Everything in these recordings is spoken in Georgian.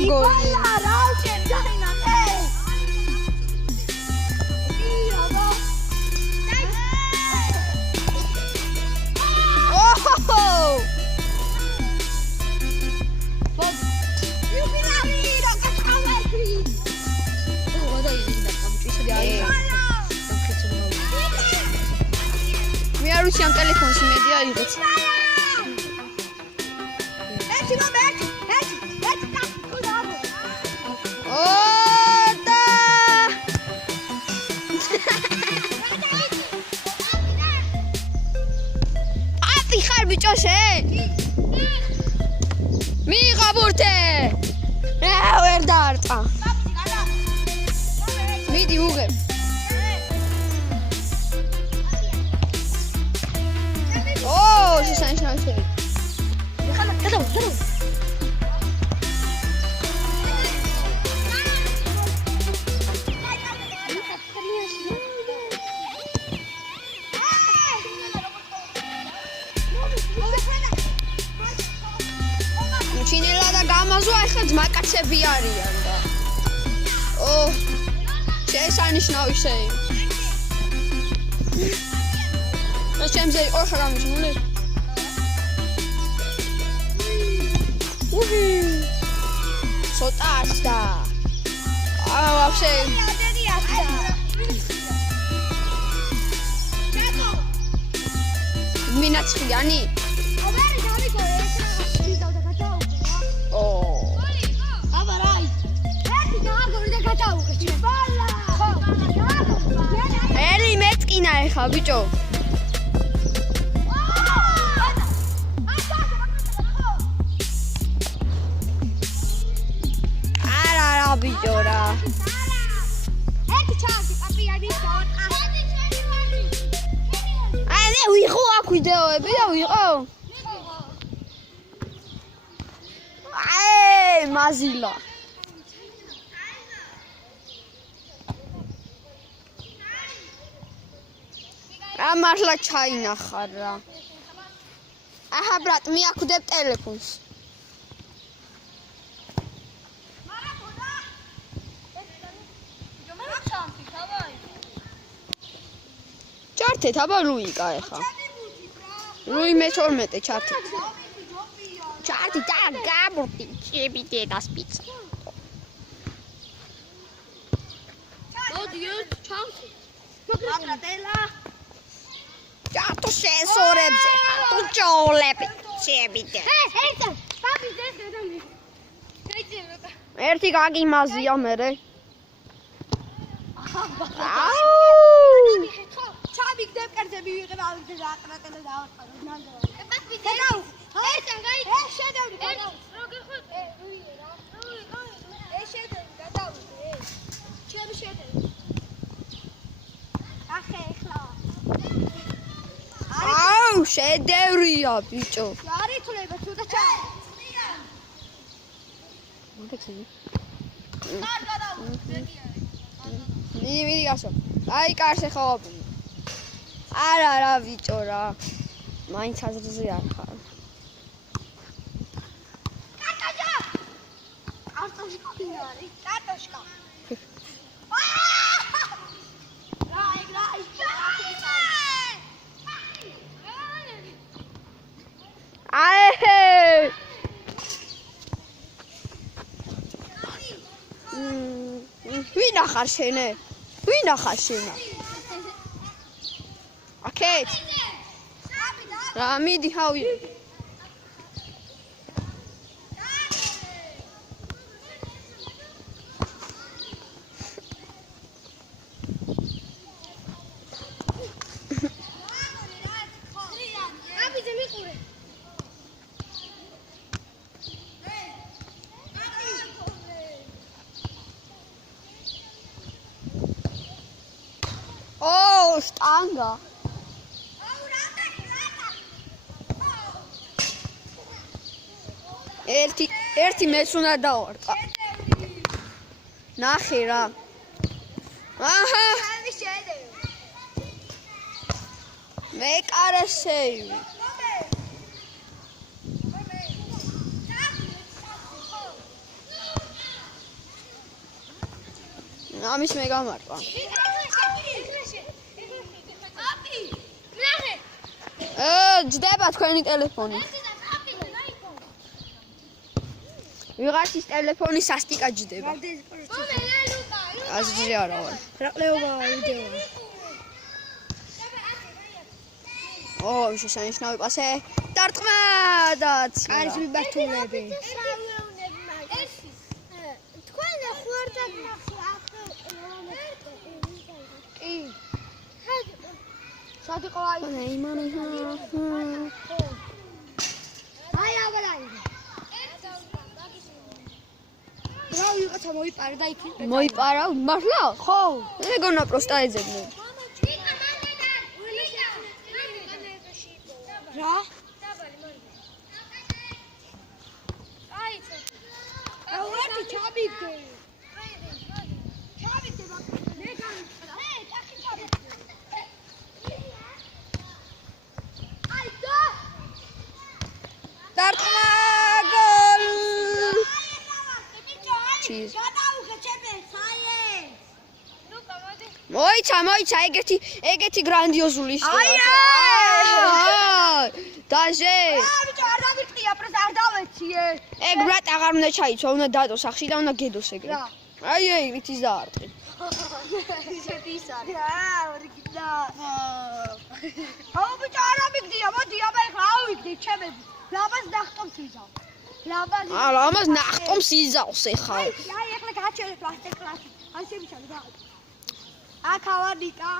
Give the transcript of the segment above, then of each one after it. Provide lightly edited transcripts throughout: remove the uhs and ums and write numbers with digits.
გოლი. Am telefonul și media iubiți. Oh, da! Api xar biçoşe. Miğa burte. Verdarta. Midi uge. Sen şey. Tamam. Ჩინელა და გამაზვა ახლა ძმაკაცები არიან და. შესანიშნავი შეი. და ჩემზე იყო ხამიშნული. Sotasta. Вообще. Მინაცხიანი? ელი მეწყინა ეხა ბიჭო. Bichora. Ai, ვიღო აქ ვიდეოები და ვიღო. აი, მაზილა. რა მართლა ჩაინახარ რა. აჰა ბრატ, მიაკვდებ ტელეფონს. ჩართეთ აბა ლუიკა ეხა. ლუი მე-12 ჩართეთ. ჩართი და გაბრტი ჩებიდე და სპიცა. მოდიო ჩავთი. მაგრატელა. ჩართო სენსორებზე. უჭოლები ჩებიდე. ერთა, პაპი დედამი. შეიძლება. ერთი გაგიმაზია მერე. ჩავი გდებკერზე მივიღებ ავიდე და აკრატელა დავაყარო ნამდვილად. გადაუ. ერთან გაი. შედევრი გადაუ. როგორ ხოთ? შედევრი გადაუ. ჩემი შედევრი. ახე ეხლა. აუ შედევრია ბიჭო. არი თულება თუ და ჩა. მოგეცი. გადაუ. მიდი გასო. აი კარს ეხავ. არა ბიჭო რა. მაინც აზრზე არ ხარ. კარტოშკა. კარტოშკა არის. კარტოშკა. აი. ვინ ახარ შენე? ვინ ახარ შენე? აკეთ. რა მიდი ჰავი. Oh, штанга. ერთი მეც უნდა დავარტყა. ნახე რა. აჰა. მე კარასეივი. ამის მე გამარყვა. ჯდება თქვენი ტელეფონი. ვიღაცის ტელეფონი სასტიკად ჯდება. აზრი არა ვარ. რაყლეობა ვიდეო. შესანიშნავი პასე. დარტყმა და არის მიბართულები. Sadi qolay. Neymani ha. Ay abalay. რა ვიღაცა მოიპარა და იქ მოიპარა? მართლა? ხო. ეგონა პროსტა ეძებდნენ. რა? აი ცოტა. აუერთი ჩაბიგდე. ჩაბიგდე მაგრამ მე გამიწდა. მე ტახი ჩაბიგდე. აი და დარტყმა გოლ. ჩიზ. გადაუხე ჩემე საიენს. ლუკა მოდი. მოიცა, ეგეთი გრანდიოზული ისტორია. დაჟე. ბიჭო არ დავიწყია, პრეს არ დავეციე. ეგ ბრატ აღარ უნდა ჩაიცვა, უნდა დადო სახში და უნდა გედოს ეგრე. რა? აი ვითის დაარტყი. ისეთი ის არის. ორიგინა. აუ ბიჭო არ ამიგდია, მოდი აბა ეხლა ავიგდი ჩემები. ლაბას ნახტომს იზავ. ლაბას. ლამას ნახტომს იზავს ეხლა. აი ეხლა გაჩერეთ მასტერ კლასი. აი შემიშალე და. აკავანიკა.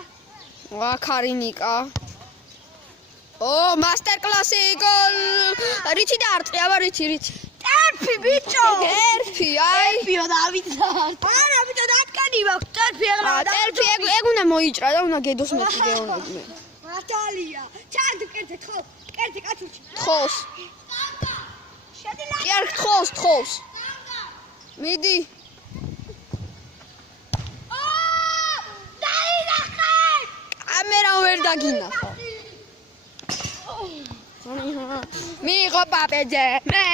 ვაკარინიკა. მასტერ კლასი გოლ. რითი დაარტყი, აბა რითი. ტერფი ბიჭო. ტერფი, აი. ტერფიო დავიწყდა. არა ბიჭო დაკანი მაქვს ტერფი ეხლა. ტერფი ეგ უნდა მოიჭრა და უნდა გედოს მეტი გეონებმე. მართალია. ჩანდ კერტე ხო. კერტე კაცუჩი. თხოს. შედი ლა. კი არ თხოს. მიდი. კამერა ვერ დაგინახა. მიიღო პაპეჯე. მე.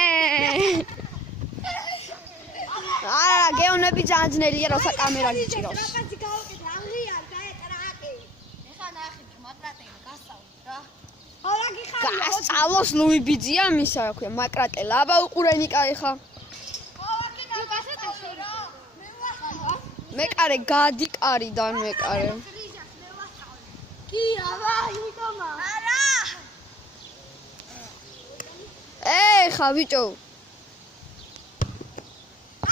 არა, გეონები ძალიან ძნელია, როცა კამერა გიჭირავს. ტრაპეზი გავუკეთე, აღიარ დაეტრაკი. ეხა ნახე, მაკრატელა გასწავლ რა. არა გიხარია. გასწავლოს ლუიბიძია მისა, რა ქვია, მაკრატელა. აბა უყურენიკა ეხა. მეკარე გადი კარიდან მეკარე. კი, აბა, იმიტომა. არა. ხა ბიჭო.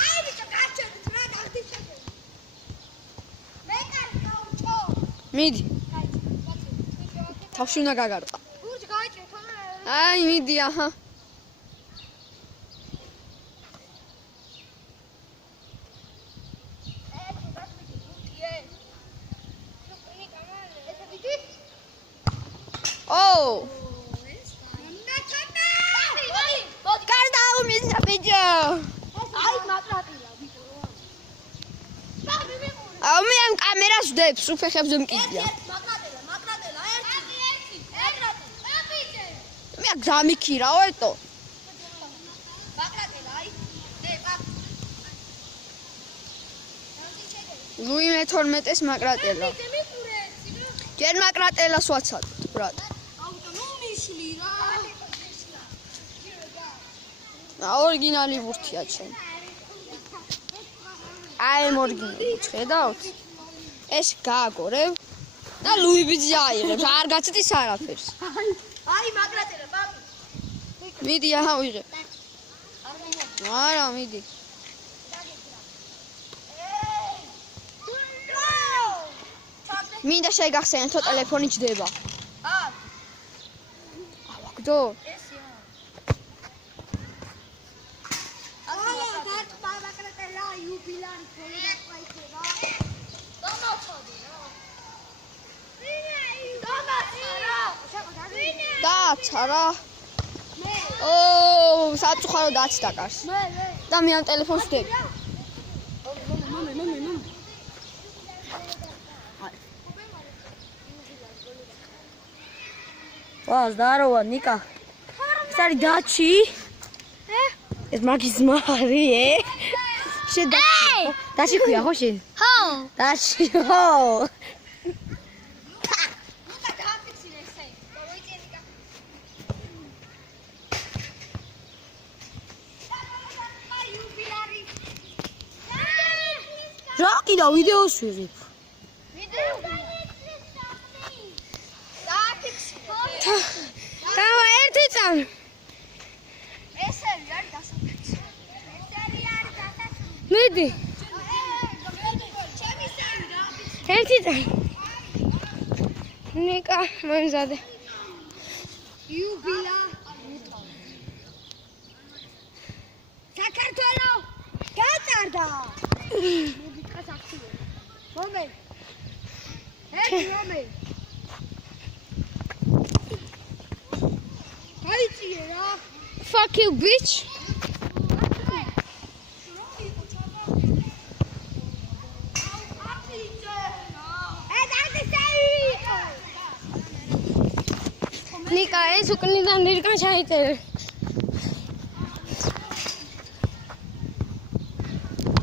აი ბიჭო, გაჩერდით რა გახდით. მეკარე გავუჭო. მიდი. თავში უნდა გაგარტყა. გურჯ გაიჭე თორე. აი მიდი აჰა. მე ამ კამერას ვდებს, უფეხებზე მკიდია. მაკრატელა, ერთი. ეგრატე. მე გზამიქირაო ეტო. მაკრატელა, აი. ლუი მე-12-ეს მაკრატელა. ჯერ მაკრატელას ვაცადოთ, ბრატ. ორიგინალი ბურთია ჩემ. აი ორიგინალი ხედავთ? ეს გააგორებ და ლუიბიძე აიღებს, არ გაცდის არაფერს. აი მაკრატელა, ბაბი. მიდი აჰა ვიღებ. არა, მიდი. მინდა შეგახსენეთო ტელეფონი ჯდება. ავაგდო. დააჩარა. საწუხარო დაცდა კარს. და მე ამ ტელეფონს ვდები. здорово, Ника. Старый дачи. ეს მაგის მარი, შენ დაშიქვია ხო შენ? ხო. დაშიო. რა კიდე ვიდეოს ვიღებ? დავა ერთი წამ. ესე არის დასაფეთე. ესე არის დასაფეთე. მიდი. ჩემი სამი რა. ერთი წამ. ნიკა მომზადე. იუბილა. საქართველო გაწარდა. მუსიკას აქტივე. რომე? ერთი რომე? გაიწიე რა. Fuck you bitch. ნიკა ეს უკნიდან ნირკან ჩაიწერე.